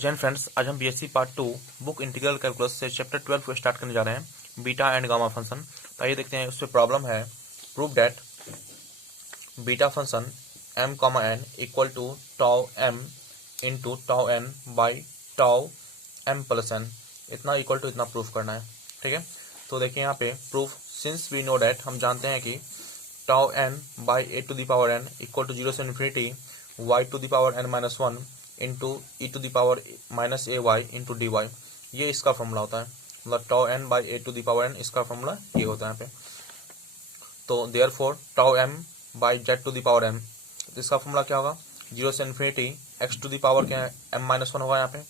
Jain friends, आज हम BSc part 2 book integral calculus से चैप्टर 12 को स्टार्ट करने जा रहे हैं, बीटा एंड गामा फंक्शन। तो आइए देखते हैं उससे प्रॉब्लम है। Prove that beta function m comma n equal to tau m into tau n by tau m plus n, इतना इक्वल टू इतना प्रूफ करना है। ठीक है, तो देखिए यहाँ पे proof, since we know that, हम जानते हैं कि tau n by a to the power n equal to 0 से infinity y to the power n minus 1 into e to the power minus a y into d y, ये इसका formula होता है। मतलब tau n by a to the power n, इसका formula ये होता है यहाँ पे। तो therefore tau m by z to the power m, इसका फॉर्मूला क्या होगा? 0 से infinity x to the power क्या है, एम माइनस 1 होगा यहाँ पे,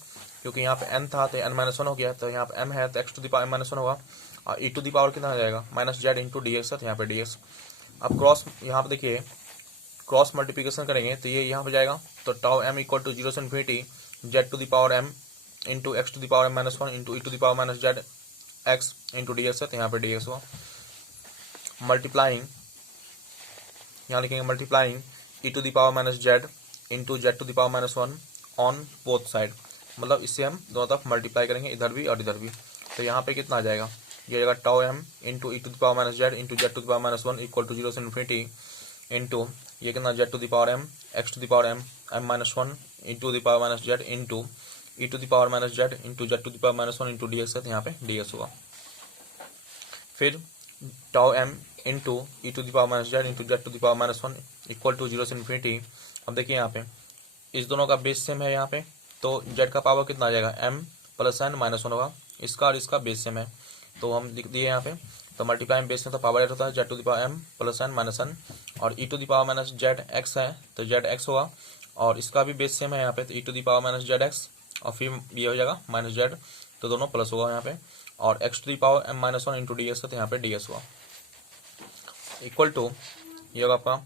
क्योंकि यहाँ पे एन था तो एन माइनस 1 हो गया, तो यहाँ पे एम है तो x to the power m minus 1 होगा, और ई टू द पावर कितना आ जाएगा, minus Z into d x है, तो यहाँ पे डी एक्स। अब क्रॉस, यहाँ पे देखिए क्रॉस मल्टीप्लिकेशन करेंगे तो ये यहाँ पे जाएगा, तो टाउ एम इक्वल टू 0 से infinity z to the power m into x to the power m minus 1 into e to the power minus z x into d x है, तो यहाँ पे डी एक्स हुआ। मल्टीप्लाइंग, यहाँ लिखेंगे multiplying e to the power minus Z into Z to the power minus 1 on both side, मतलब इससे हम दोनों तरफ मल्टीप्लाई करेंगे, इधर भी और इधर भी। तो यहाँ पे कितना आ जाएगा, ये आएगा tau m into e to the power minus Z into Z to the power minus 1 equal to 0 से इन्फिनिटी इंटू ये कितना z to the power m x to the power m m minus 1 into the power minus Z into e to the power minus Z into Z to the power minus 1 into d x है, तो यहाँ पे d x हुआ। फिर tau m into e to the power minus Z into Z to the power minus 1 equal to 0 से infinity. अब देखिए यहाँ पे इस दोनों का बेस सेम है यहाँ पे, तो जेड का पावर कितना आ जाएगा, एम प्लस एन माइनस 1 होगा, इसका और इसका बेस सेम है, तो हम लिख दिए यहाँ पे। तो मल्टीप्लाई बेस में तो पावर एड होता है, z to the power m plus n minus n, और e to the power minus z x है तो जेड एक्स होगा, और इसका भी बेस सेम है यहाँ पे, तो e to the power minus z x और फिर ये हो जाएगा माइनस जेड, तो दोनों प्लस होगा यहाँ पे, और x to the power m minus 1 into d s, तो यहाँ पे डी एस हुआ। इक्वल टू ये होगा आपका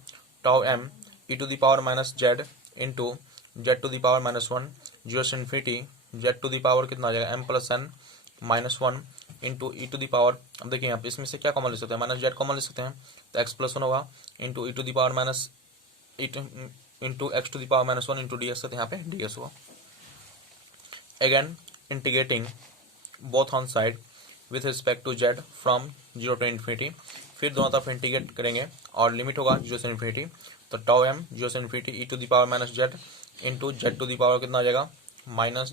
tau m e to the power minus Z into Z to the power minus 1 0 से infinity z to the power कितना आ जाएगा, m plus n minus 1 into e to the power. अब देखिए यहाँ पे इसमें से क्या कॉमन ले सकते हैं, माइनस जेड कॉमन ले सकते हैं, तो एक्स प्लस 1 होगा into e to the power minus into x to the power minus 1 into d s, तो यहाँ पे डी एस हुआ। Again integrating both on side with respect to z from 0 to infinity, फिर दोनों तरफ integrate करेंगे और लिमिट होगा 0 से इन्फिनिटी, तो टाउ एम 0 से infinity E to the power minus Z into Z to the power कितना आ जाएगा, minus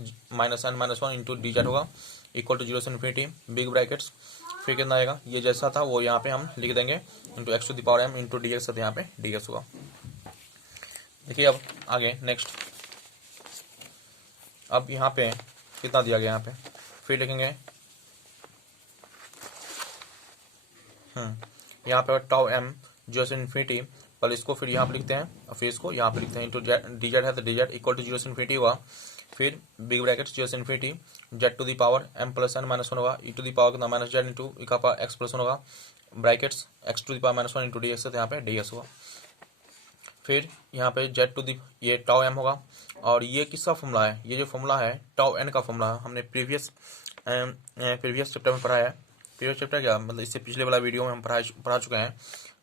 N minus 1 into D Z होगा इक्वल टू 0 से इन्फिनिटी बिग ब्रैकेट्स, फिर कितना आएगा, ये जैसा था वो यहाँ पे हम लिख देंगे into x to the power m into d x, तो यहाँ पे डी एक्स होगा। देखिए अब आगे नेक्स्ट, अब यहाँ पे कितना दिया गया, यहाँ पे फिर लिखेंगे यहाँ पे टाउ एम 0 से इन्फिनिटी, पहले इसको फिर यहाँ पे लिखते हैं और फिर इसको यहाँ पे लिखते हैं, इंटू डी जेड है तो डी जेड इक्वल टू 0 से इन्फिनिटी हुआ, फिर बिग ब्रैकेट 0 से infinity z to the power m plus n minus 1 होगा, ई टू दी पावर कितना माइनस जेड इंटू ई का पावर एक्स प्लस 1 होगा, brackets x to the power minus 1 into d x, तो यहाँ पे d x होगा। फिर यहाँ पे जेड टू दी ये टाउ एम होगा, और ये किसका फॉर्मूला है, ये जो फॉर्मूला है टाउ एन का फॉर्मूला है, हमने प्रीवियस चैप्टर में पढ़ा है। प्रीवियस चैप्टर क्या मतलब, इससे पिछले वाला वीडियो में हम पढ़ा चुके हैं,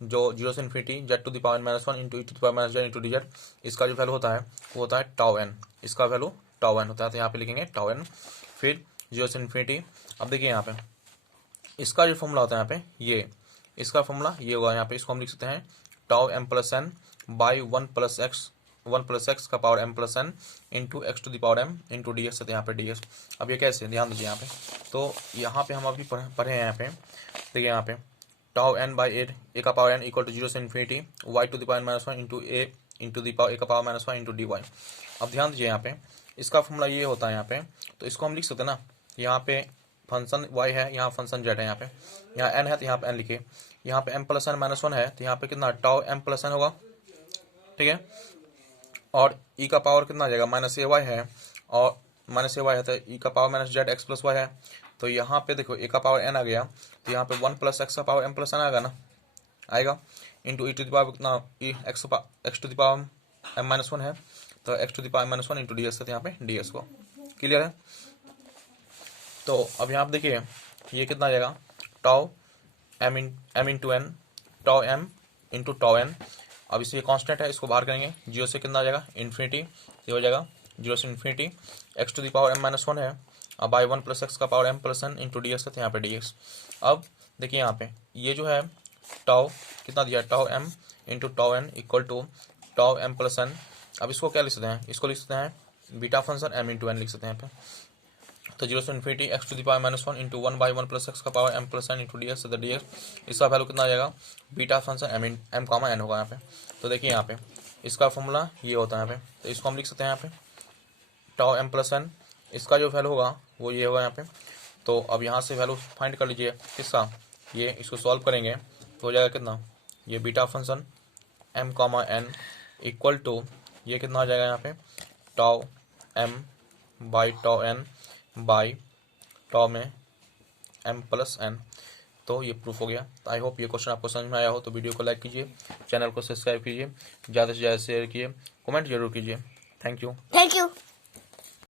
जो 0 से infinity z to the power minus 1 into e to the power minus Z into D z, इसका जो वैल्यू होता है वो होता है टाउ एन, इसका वैल्यू टाउ एन होता है, तो यहाँ पे लिखेंगे टाउ एन, फिर 0 से इन्फिनिटी। अब देखिए यहाँ पे इसका जो फॉर्मूला होता है यहाँ पे, ये इसका फॉर्मूला ये होगा, यहाँ पे इसको हम लिख सकते हैं tau m plus n by 1 plus x का power m plus n into x to the power m into d x, तो यहाँ पे डी एक्स। अब ये कैसे, ध्यान दीजिए यहाँ पे, तो यहाँ पे हम अभी पढ़े हैं, यहाँ पे देखिए यहाँ पे टाउ एन बाई ए का पावर एन इक्वल टू 0 से infinity y to the power minus 1 into a into the power a का power minus 1 into d y. अब ध्यान दीजिए यहाँ पे इसका फॉर्मूला ये होता है यहाँ पे, तो इसको हम लिख सकते हैं ना, यहाँ पे फंक्शन y है, यहाँ फंक्शन z है, यहाँ पे यहाँ n है तो यहाँ पे n लिखे, यहाँ पे m प्लस एन माइनस 1 है, तो यहाँ पे कितना टाउ m प्लस एन होगा, ठीक है, और e का पावर कितना आ जाएगा, माइनस ए वाई है, और माइनस ए वाई है तो e का power minus z x plus y है, तो यहाँ पे देखो a का पावर n आ गया, तो यहाँ पे 1 प्लस एक्स का पावर m प्लस एन आएगा ना, आएगा, into e to the power कितना x to the power m minus 1 है, तो x to the power minus 1 into d s, तो यहाँ पे डी एस को क्लियर है। तो अब यहाँ पे देखिए ये कितना आ जाएगा, tau m into n, tau m into tau n, अब इससे कांस्टेंट है, इसको बाहर करेंगे 0 से कितना आ जाएगा इन्फिनिटी, ये हो जाएगा 0 से infinity x to the power m minus 1 है। अब बाई 1 प्लस एक्स का power m plus n into d x करते हैं यहाँ पे dx। अब देखिए यहाँ पे ये जो है टाउ कितना दिया है, tau m into tau n equal to tau m plus n। अब इसको क्या लिख सकते हैं, इसको लिख सकते हैं beta function m into n लिख सकते हैं यहाँ पे। तो 0 से infinity x to the power minus 1 into 1 by 1 plus x का power m plus n into d x d x. इसका वैल्यू कितना आ जाएगा, beta function m comma n होगा यहाँ पे। तो देखिए यहाँ पे इसका फॉर्मूला ये होता है यहाँ पे, तो इसको हम लिख सकते हैं यहाँ पे टाउ m प्लस n। इसका जो वैल्यू होगा वो ये होगा यहाँ पे। तो अब यहाँ से वैल्यू फाइंड कर लीजिए किसका, ये इसको सॉल्व करेंगे तो हो जाएगा कितना, ये beta function m comma n equal to ये कितना आ जाएगा यहाँ पे tau m by tau n by tau में m प्लस n। तो ये प्रूफ हो गया। आई होप ये क्वेश्चन आपको समझ में आया हो। तो वीडियो को लाइक कीजिए, चैनल को सब्सक्राइब कीजिए, ज़्यादा से ज़्यादा शेयर कीजिए, कमेंट जरूर कीजिए। Thank you.